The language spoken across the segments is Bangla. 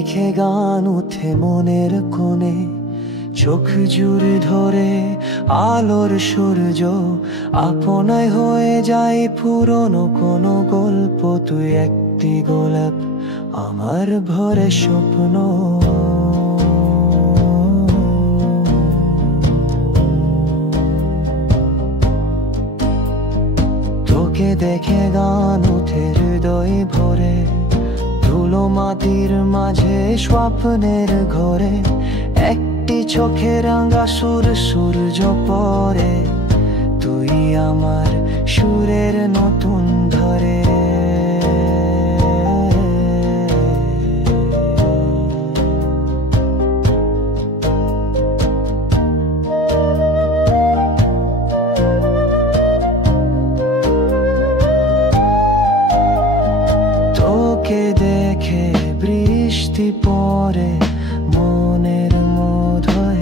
দেখে গান উঠে মনের কোণে, চোখ জুড়ে ধরে আলোর সূর্য, আপনায় হয়ে যায় পুরনো কোনো গল্প। তুই একটি গোলাপ, আমার ভরে স্বপ্ন। তোকে দেখে গান উঠে হৃদয় ভরে, ধুলো মাটির মাঝে স্বপ্নের ঘরে, একটি চোখে রাঙা সূর্য পরে। তুই আমার সুরের নতুন ধরে। তোকে দেখে বৃষ্টি পড়ে মনের মধ্যে,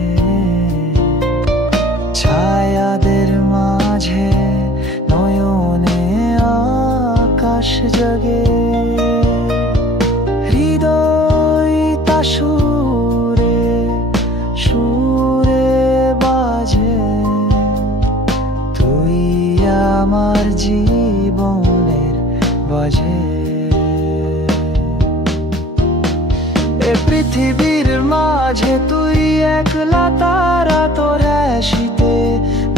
ছায়াদের মাঝে নয়নে আকাশ জাগে। হৃদয় তা সুরে সুরে বাজে, তুই আমার জীবনের বাজে। এ পৃথিবীর মাঝে তুই একলা তারা, তোর হাসিতে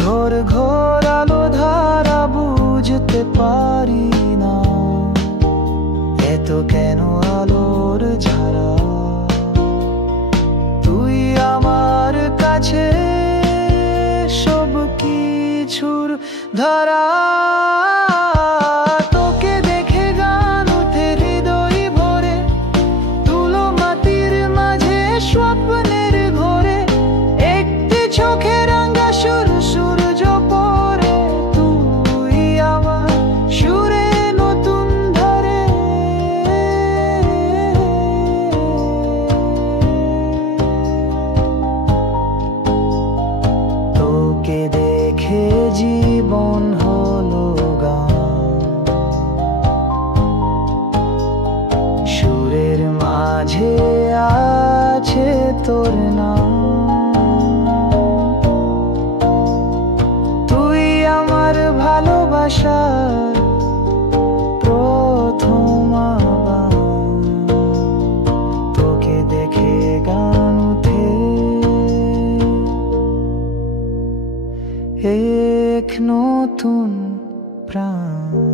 ঘোর ঘোর আলো ধারা, বুঝতে পারি না এত কেন আলোর ঝাড়া। তুই আমার কাছে সব কিছুর ধরা। স্বপ্নের ঘরে একটি চোখে রাঙা সূর্য পরে, তুই আমার সুরে নতুন ধরে। তোকে দেখে জীবন হলো গান, সুরের মাঝে আছে তোর নাম। তুই আমার ভালোবাসার প্রথম আহ্বান। তোকে দেখে গান উঠে এক নতুন প্রাণ।